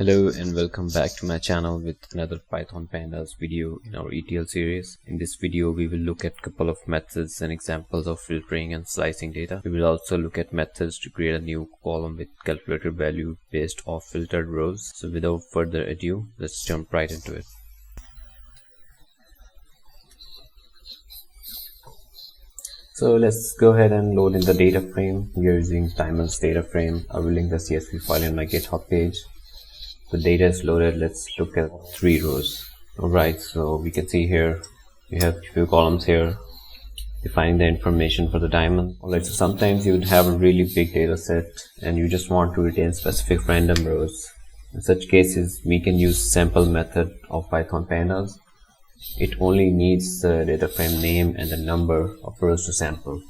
Hello and welcome back to my channel with another Python Pandas video in our ETL series. In this video we will look at a couple of methods and examples of filtering and slicing data. We will also look at methods to create a new column with calculated value based off filtered rows. So without further ado, let's jump right into it. So let's go ahead and load in the data frame. We are using Diamonds data frame. I will link the CSV file in my GitHub page. The data is loaded. Let's look at 3 rows. Alright, so we can see here we have a few columns here defining the information for the diamond. Alright, so sometimes you would have a really big data set and you just want to retain specific random rows. In such cases, we can use sample method of Python Pandas. It only needs the data frame name and the number of rows to sample.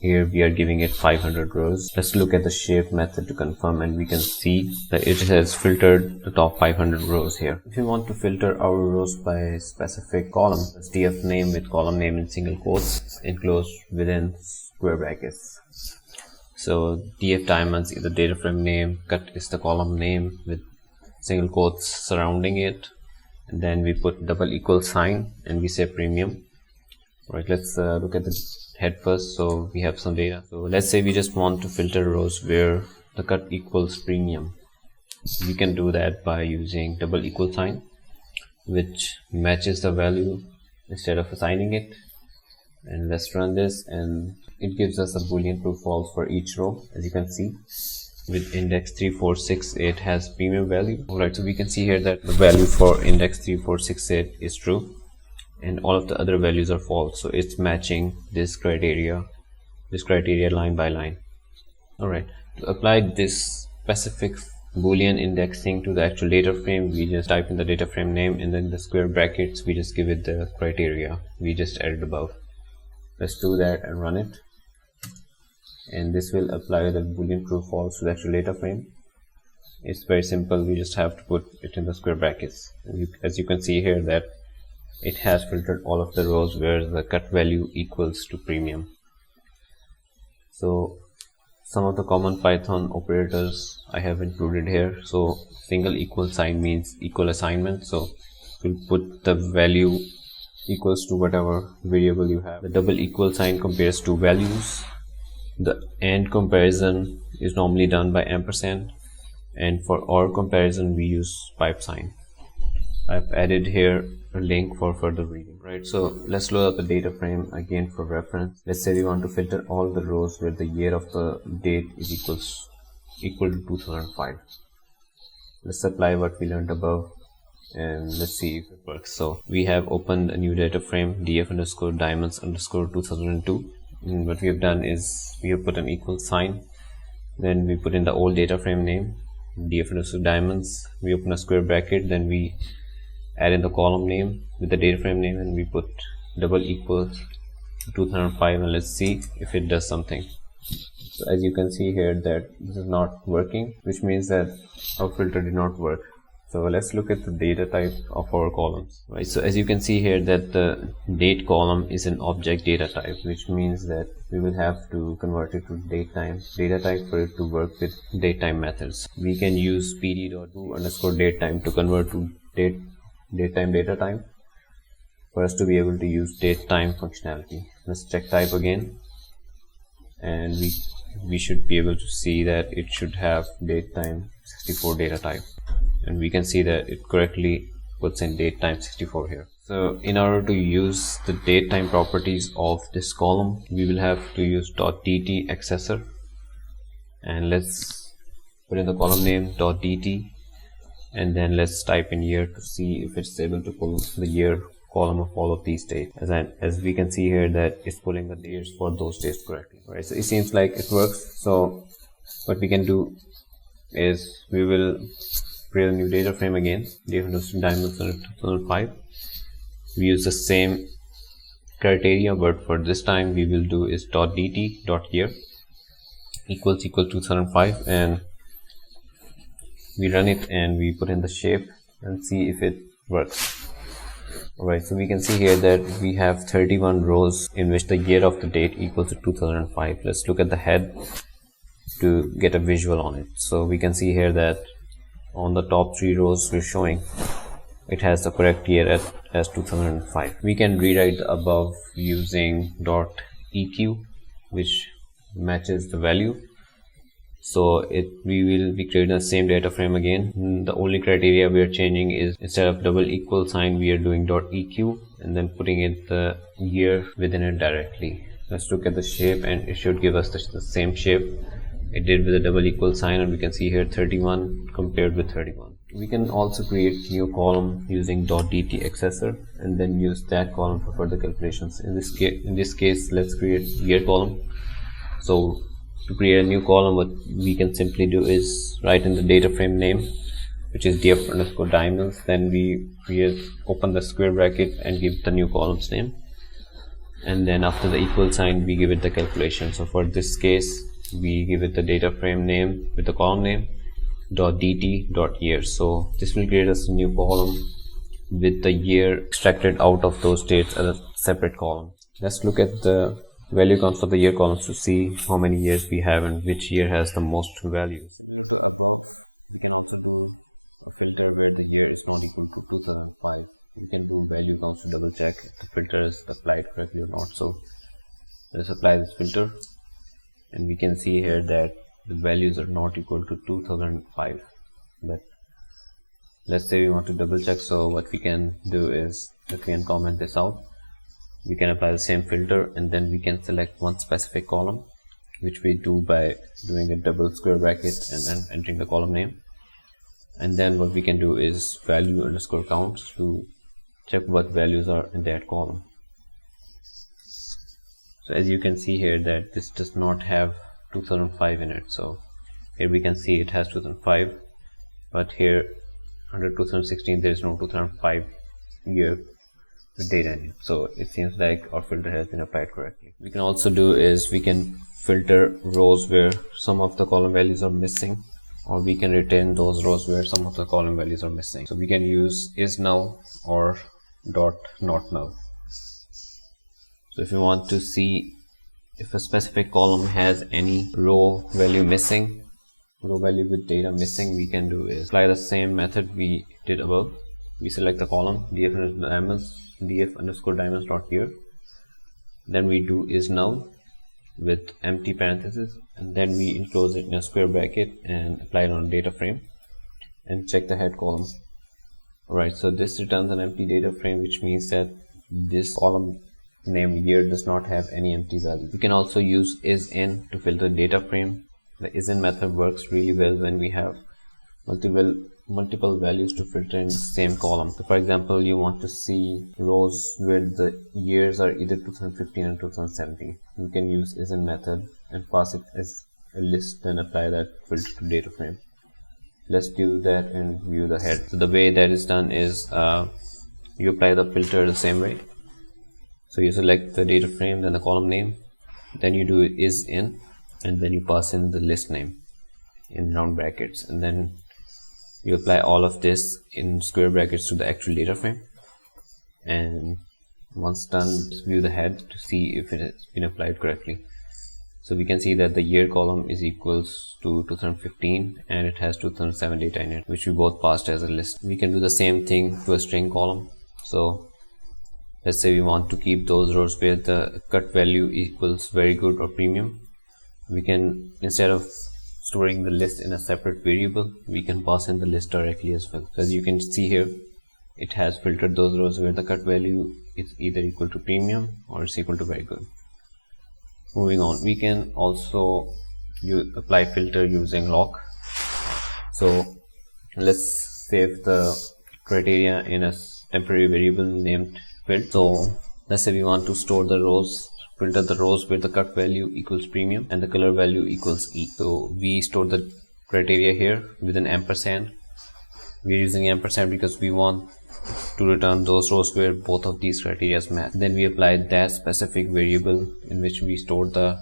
Here we are giving it 500 rows. Let's look at the shape method to confirm, and we can see that it has filtered the top 500 rows here. If you want to filter our rows by specific column, let's df name with column name in single quotes enclosed within square brackets. So df diamonds is the data frame name, cut is the column name with single quotes surrounding it, and then we put double equal sign and we say premium. Right, let's look at the head first. So we have some data. So let's say we just want to filter rows where the cut equals premium. We can do that by using double equal sign, which matches the value instead of assigning it. And let's run this, and it gives us a boolean true false for each row. As you can see, with index 3468 has premium value. Alright, so we can see here that the value for index 3468 is true and all of the other values are false, so it's matching this criteria line by line. Alright, to apply this specific boolean indexing to the actual data frame, we just type in the data frame name and then the square brackets we just give it the criteria we just added above. Let's do that and run it, and this will apply the boolean true false to the actual data frame. It's very simple, we just have to put it in the square brackets. As you can see here that it has filtered all of the rows where the cut value equals to premium. So some of the common Python operators I have included here. So single equal sign means equal assignment, so we'll put the value equals to whatever variable you have. The double equal sign compares two values. The AND comparison is normally done by ampersand, and for OR comparison we use pipe sign. I've added here a link for further reading. Right, so let's load up the data frame again for reference. Let's say we want to filter all the rows where the year of the date is equal to 2005. Let's apply what we learned above and let's see if it works. So we have opened a new data frame, df underscore diamonds underscore 2002, and what we have done is we have put an equal sign, then we put in the old data frame name, df underscore diamonds, we open a square bracket, then we add in the column name with the data frame name, and we put double equals 2005, and let's see if it does something. So as you can see here that this is not working, which means that our filter did not work. So let's look at the data type of our columns. Right, so as you can see here that the date column is an object data type, which means that we will have to convert it to datetime data type for it to work with datetime methods. We can use pd.to underscore datetime to convert to datetime data type for us to be able to use datetime functionality. Let's check type again, and we should be able to see that it should have datetime 64 data type, and we can see that it correctly puts in datetime 64 here. So in order to use the datetime properties of this column, we will have to use .dt accessor, and let's put in the column name .dt, and then let's type in year to see if it's able to pull the year column of all of these dates. As we can see here that it's pulling the years for those dates correctly. Right, so it seems like it works. So what we can do is we will create a new data frame again, diamonds 2005. We use the same criteria, but for this time we will do is .dt .year equals 2005, and we run it and we put in the shape and see if it works. Alright, so we can see here that we have 31 rows in which the year of the date equals to 2005. Let's look at the head to get a visual on it. So we can see here that on the top 3 rows we're showing, it has the correct year as 2005. We can rewrite the above using .eq, which matches the value. So we will be creating the same data frame again. The only criteria we are changing is, instead of double equal sign, we are doing .eq and then putting it the year within it directly. Let's look at the shape, and it should give us the same shape it did with a double equal sign, and we can see here 31 compared with 31. We can also create new column using .dt accessor and then use that column for further calculations. In this case, let's create year column. So to create a new column, what we can simply do is write in the data frame name, which is df_diamonds. Then we open the square bracket and give the new column's name, and then after the equal sign we give it the calculation. So for this case, we give it the data frame name with the column name .dt.year. So this will create us a new column with the year extracted out of those dates as a separate column. Let's look at the value counts for the year columns to see how many years we have and which year has the most value. Similar to above, we can also do a filter where the year is not equal to 2005. We can do value counts to double check if the filter is applied correctly or not. So let's apply this filter, and we can see here that the values are not equal to 2005. But let's say we want to double check. So what we can do is, if we can comment this out, we can apply the same filter, and then we can select one specific column, which we do by doing a double square bracket and then entering the column name. And then what we can do is value underscore counts to check what values are in that column. So as you can see here that this does not have 2005 in it. So here we can see it has 2005, but here under 2016 there is no 2005 year with data in it. So it seems like our filter has been applied correctly. We can also do is we can filter rows where some of the column values are missing, or we can retain those rows where some of the column values are missing. So we can use is null or not null. So if you want to see if a specific column has any row value with data missing, we can do is apply the same method we did above. We select the column df_diamonds.year, then we do is null with empty parentheses, and then we enclose it in a square bracket and apply it on data frame and check the head column. Alright, so this returns an empty data frame, which means that this column named year does not have any empty value. We can also use isIn to filter data frame. The isIn method works really well when we have multiple values to filter in the same column. So for example, you want to see rows where the years are either 2015 and 2017. You can use isIn method and pass it as a list, then apply that filter to data frame. Let's do that and view the head. So the way that is done is you apply the filter the same way. So you select the data frame, then the column name, then you do isIn, and then you pass in the list name in round brackets, and then you apply all of this in square brackets to the actual data frame. And once done, view the head to see if it has been applied correctly. So we can see that the year column is equals to 2015 and it has 2007 data in it, which we both passed as a list. We can do the same thing to a string column. So let's say we want to keep those rows where the cut value equals very good or premium. We can, instead of storing the list in a separate variable, we can pass in the list directly as well. So as you can see here, it has filtered those rows where the cut value is either equal to premium or it's equal to very good. Moving on, we can also apply filter using lock. So let's save the criteria in a temporary variable named field. So let's say we want to store the rows, filter the rows where the cut value equals premium and the color value equals E. So we store the criteria here with an ampersand. We are using ampersand because we want to return those rows where both of these criteria match. Then we apply that specific variable in which we store the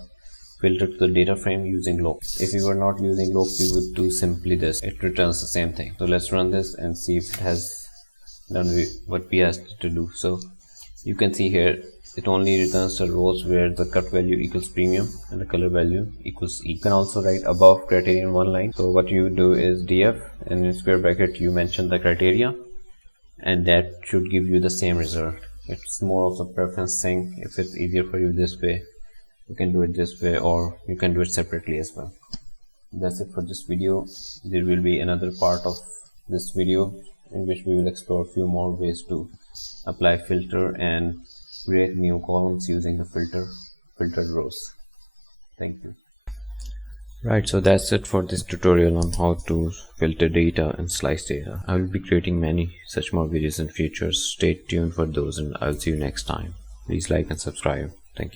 filter to the data frame using loop. If we were not using loop, we would do simply this. It returns the same thing. So let's run this and see if it has done what we asked it to do. So you can see here it only returns the rows where the cut value equals premium and the color value equals E. You can also write above criteria in one line. So what you do is df, and in square bracket you mention the criteria, and that should give you the same result. It's more of a preference thing. If it's easier for you this way, you can do it this way, or you can do it separately as well. That's it for this video. There will be another part of this video in which we will explore a few more ways to apply filter and create new columns using the filtered rows. Thank you. Right, so that's it for this tutorial on how to filter data and slice data. I will be creating many such more videos in future. Stay tuned for those, and I'll see you next time. Please like and subscribe. Thank you.